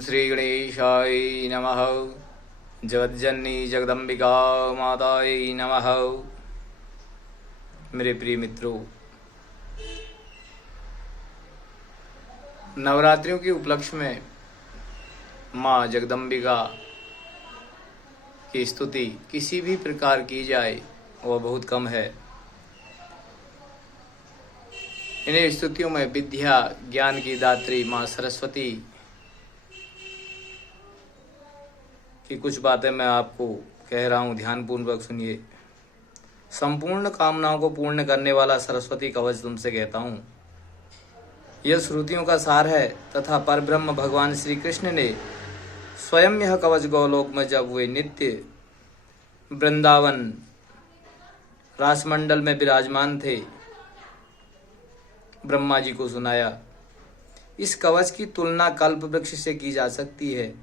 श्री गणेशाय नमः। जगज्जननी जगदम्बिका माताय नमः। मेरे प्रिय मित्रों, नवरात्रियों के उपलक्ष्य में माँ जगदम्बिका की स्तुति किसी भी प्रकार की जाए वह बहुत कम है। इन्हीं स्तुतियों में विद्या ज्ञान की दात्री माँ सरस्वती की कुछ बातें मैं आपको कह रहा हूँ, ध्यानपूर्वक सुनिए। संपूर्ण कामनाओं को पूर्ण करने वाला सरस्वती कवच तुमसे कहता हूँ। यह श्रुतियों का सार है तथा परब्रह्म भगवान श्री कृष्ण ने स्वयं यह कवच गोलोक में जब वे नित्य वृंदावन रासमंडल में विराजमान थे, ब्रह्मा जी को सुनाया। इस कवच की तुलना कल्प वृक्ष से की जा सकती है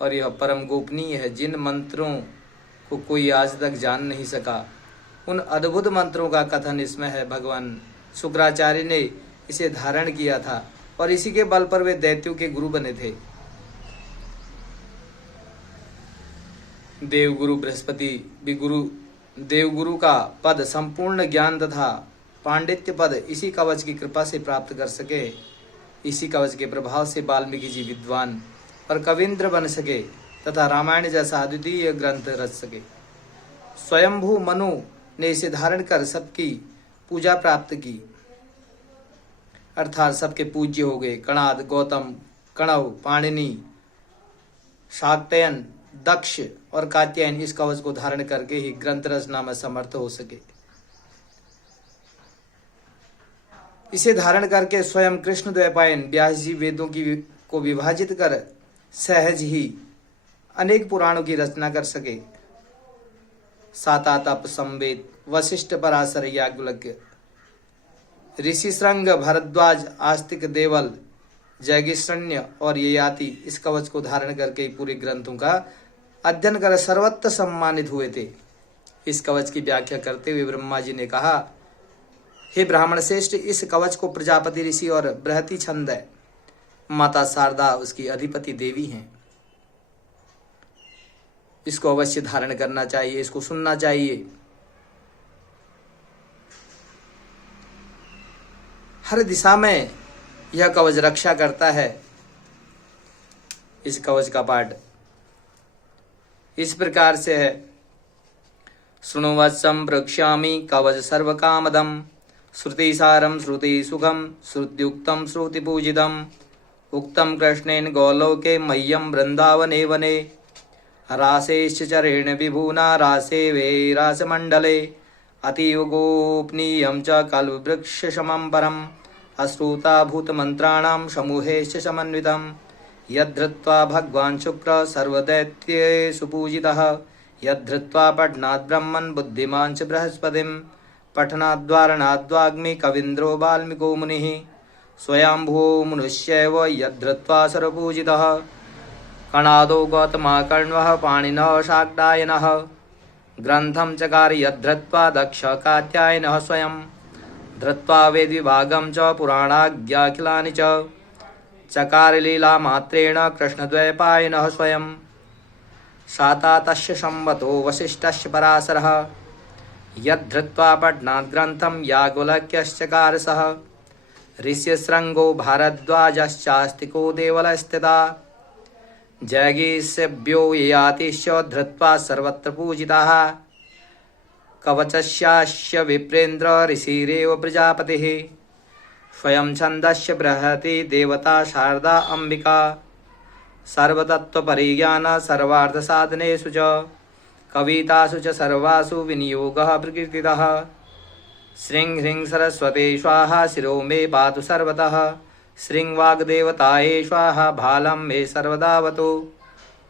और यह परम गोपनीय है। जिन मंत्रों को कोई आज तक जान नहीं सका, उन अद्भुत मंत्रों का कथन इसमें है। भगवान शुक्राचार्य ने इसे धारण किया था और इसी के बल पर वे दैत्यों के गुरु बने थे। देवगुरु बृहस्पति भी देवगुरु का पद संपूर्ण ज्ञान तथा पांडित्य पद इसी कवच की कृपा से प्राप्त कर सके। इसी कवच के प्रभाव से वाल्मीकि जी विद्वान और कविंद्र बन सके तथा रामायण जैसा अद्वितीय ग्रंथ रच सके। स्वयंभू मनु ने इसे धारण कर सबकी पूजा प्राप्त की, अर्थात सबके पूज्य हो गए। कणाद, गौतम, कणव, पाणिनि, शाक्तयन, दक्ष और कात्यायन इस कवच को धारण करके ही ग्रंथ रचना में समर्थ हो सके। इसे धारण करके स्वयं कृष्ण द्वैपायन व्यास जी वेदों को विभाजित कर सहज ही अनेक पुराणों की रचना कर सके। सातातप, संवेद, वशिष्ठ, पराशर, याज्ञवल्क्य, ऋषि श्रृंग, भरद्वाज, आस्तिक, देवल, जैगिष्ण्य और ययाति इस कवच को धारण करके पूरे ग्रंथों का अध्ययन कर सर्वत्र सम्मानित हुए थे। इस कवच की व्याख्या करते हुए ब्रह्मा जी ने कहा, हे ब्राह्मण श्रेष्ठ, इस कवच को प्रजापति ऋषि और बृहति छंद माता शारदा उसकी अधिपति देवी हैं। इसको अवश्य धारण करना चाहिए, इसको सुनना चाहिए। हर दिशा में यह कवच रक्षा करता है। इस कवच का पाठ इस प्रकार से है। शृणुवत्सं प्रक्ष्यामि कवच सर्वकामदं, श्रुतिसारं श्रुतिसुखं श्रुत्युक्तं श्रुतिपूजितम्, उक्तं कृष्णेन गोलोके मह्यं वृन्दावने वने, रासेश्च चरेण विभूना रासे वे रासमण्डले, अतीव गोपनीयं च कल्पवृक्षसमं परम्, अश्रुता भूतमन्त्राणां समूहेश्च समन्वितं, यद्धृत्वा भगवान् शुक्र सर्वदैत्येषु पूजितः, यद्धृत्वा पठनात् ब्रह्मन् बुद्धिमान् च बृहस्पतिम्, पठनाद्वारणाद्वाग्मि कवीन्द्रो वाल्मीको मुनिः, स्वयंभुवो मनुष्यैव यद्धृत्वा सर्वपूजितः, कणादो गौतमः कर्ण्वः पाणिनः शाक्तायनः, ग्रन्थं चकार यद्धृत्वा दक्ष कात्यायनः स्वयं, धृत्वा वेदविभागं च पुराणाज्ञाखिलानि च चकार लीला मात्रेण कृष्णद्वैपायनः स्वयं, शातातस्य संवतो वसिष्ठस्य पराशरः, यद्धृत्वा पठनात् ग्रन्थं याज्ञवल्क्यश्चकार सः, ऋष्यशृङ्गो भारद्वाजश्चास्तिको देवलस्थिता, जैगीषभ्यो ययातिश्च धृत्वा सर्वत्र पूजिताः, कवचस्यास्य विप्रेन्द्र ऋषिरेव प्रजापतिः, स्वयं छन्दस्य बृहति देवता शारदा अम्बिका, सर्वतत्त्वपरिज्ञान सर्वार्थसाधनेषु च कवितासु च सर्वासु विनियोगः प्रकीर्तितः, श्रीं ह्रीं सरस्वती स्वाहा शिरो मे पातु सर्वतः, श्रीं वाग्देवतायै स्वाहा भालं मे सर्वदावतु,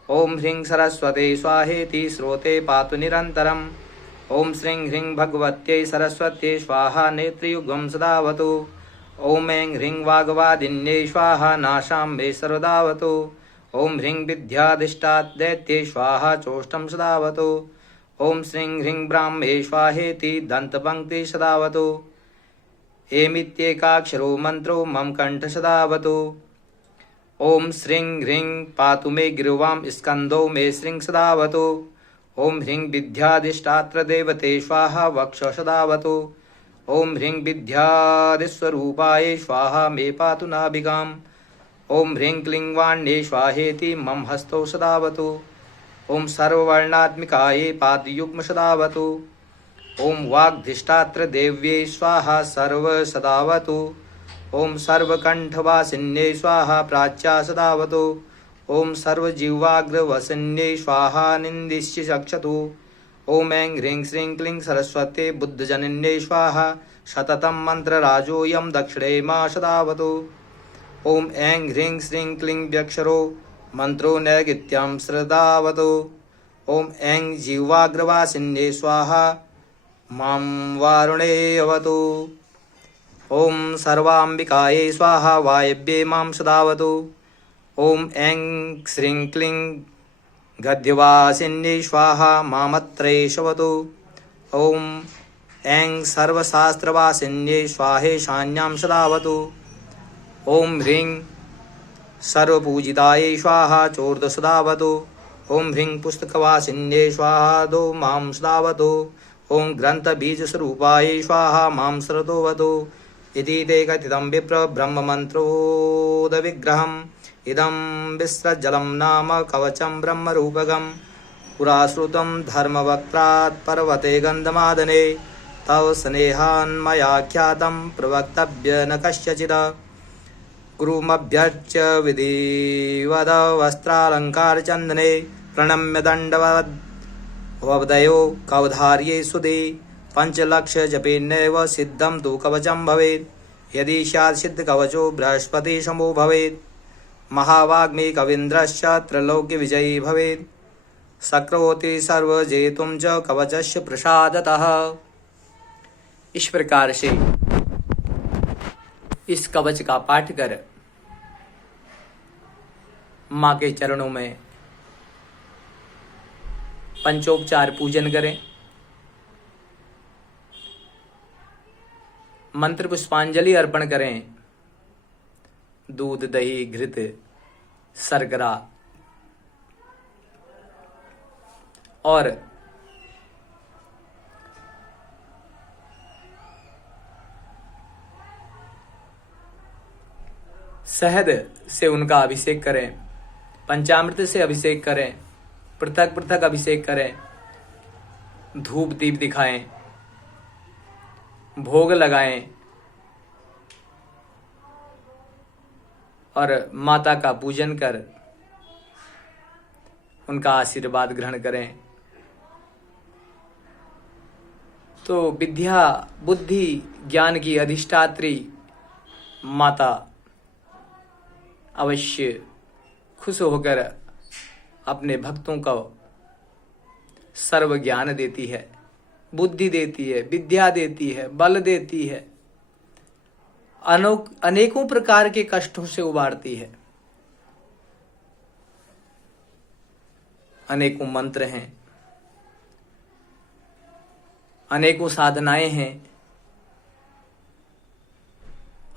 ॐ ह्रीं सरस्वती स्वाहेति श्रोते पातु निरन्तरम्, ॐ श्रीं ह्रीं भगवत्यै सरस्वत्यै स्वाहा नेत्रियुगं सदावतु, ॐ ऐं ह्रीं वाग्वादिन्यै स्वाहा नाशां मे सर्वदावतु, ॐ ह्रीं विद्याधिष्ठात्यै स्वाहा चोष्ठं सदावतु, ॐ श्रीं ह्रीं ब्राह्मे स्वाहेति दन्तपङ्क्ति सदावतु, एमित्येकाक्षरो मन्त्रो मम कण्ठ सदावतु, ओम श्रीं ह्रीं पातु मे गिरुवां स्कंदो मे श्रीं सदावतु। ओम ह्रीं विद्याधिष्ठात्र देवते स्वाहा वक्ष सदावतु। ओम ह्रीं विद्यादिस्वरूपाय स्वाहा मे पातु नाभिकाम्। ओम ह्रीं क्लीं वाण्ये स्वाहेति मम हस्तौ सदावतु। ओम सर्ववर्णात्मिकायै पादयुग्म सदावतु। ओम वाग्धिष्ठात्र देव्यै स्वाहा सर्व सदावतु। ओम सर्वकंठवासिन्यै स्वाहा प्राच्या सदावतु। ओम सर्वजिह्वाग्रवसिन्यै स्वाहा निन्दिश्य चक्षतु। ओम ऐं ह्रीं श्रीं क्लीं सरस्वती बुद्धजनन्यै स्वाहा सततं मन्त्रराजोऽयं दक्षिणे मा सदावतु। ओम ऐं ह्रीं श्रीं क्लीं व्यक्षरो मंत्रो नैगित्यं सदावतु। ओम ऐं जिह्वाग्रवासिन्ये स्वाहा मां वारुणे अवतु। ओम सर्वाम्बिकायै स्वाहा वायव्ये मां सदावतु। ओम ऐं श्रीं क्लीं गद्यवासिन्ये स्वाहा मामत्रे शवतु। ओम ऐं सर्वशास्त्रवासिन्ये स्वाहेशान्यां सदावतु। ओम ह्रीं सर्वपूजितायै स्वाहा चोर्दसदावतु। ओम ह्रीं पुस्तकवासिन्ये स्वाहा दो मां सदावतु। ओम ग्रंथबीजस्वरूपायै स्वाहा मां सरतोवतु। इति ते कथितं विप्र ब्रह्ममन्त्रोदविग्रहम् इदं विस्रज्जलं नाम कवचं ब्रह्मरूपकं पुराश्रुतं धर्मवक्त्रात् पर्वते गन्धमादने तव स्नेहान्मयाख्यातं प्रवक्तव्य न कस्यचित् गुरुमभ्यर्च्य विधिवद वस्त्रालङ्कारचन्दने प्रणम्य दण्डवदयो कवधार्ये सुदे पञ्चलक्षजपेनैव सिद्धं तु कवचं भवेत्। यदि स्यात् सिद्धकवचो बृहस्पतिसमो भवेत्। महावाग्मी कवीन्द्रश्च त्रैलोक्यविजयी भवेत्। शक्नोति सर्वजेतुं च कवचस्य प्रसादतः। इस प्रकार से इस कवच का पाठ कर माँ के चरणों में पंचोपचार पूजन करें। मंत्र पुष्पांजलि अर्पण करें। दूध दही घृत शर्करा और शहद से उनका अभिषेक करें। पंचामृत से अभिषेक करें। पृथक पृथक अभिषेक करें। धूप दीप दिखाएं। भोग लगाएं और माता का पूजन कर उनका आशीर्वाद ग्रहण करें। तो विद्या बुद्धि ज्ञान की अधिष्ठात्री माता अवश्य खुश होकर अपने भक्तों को सर्व ज्ञान देती है, बुद्धि देती है, विद्या देती है, बल देती है, अनेकों प्रकार के कष्टों से उबारती है। अनेकों मंत्र हैं, अनेकों साधनाएं हैं,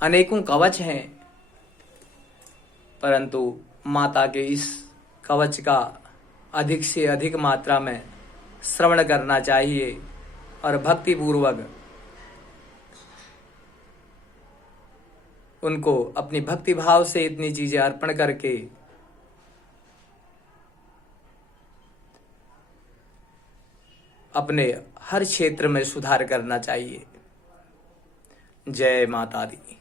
अनेकों कवच हैं, परंतु माता के इस कवच का अधिक से अधिक मात्रा में श्रवण करना चाहिए और भक्ति पूर्वक उनको अपनी भक्ति भाव से इतनी चीजें अर्पण करके अपने हर क्षेत्र में सुधार करना चाहिए। जय माता दी।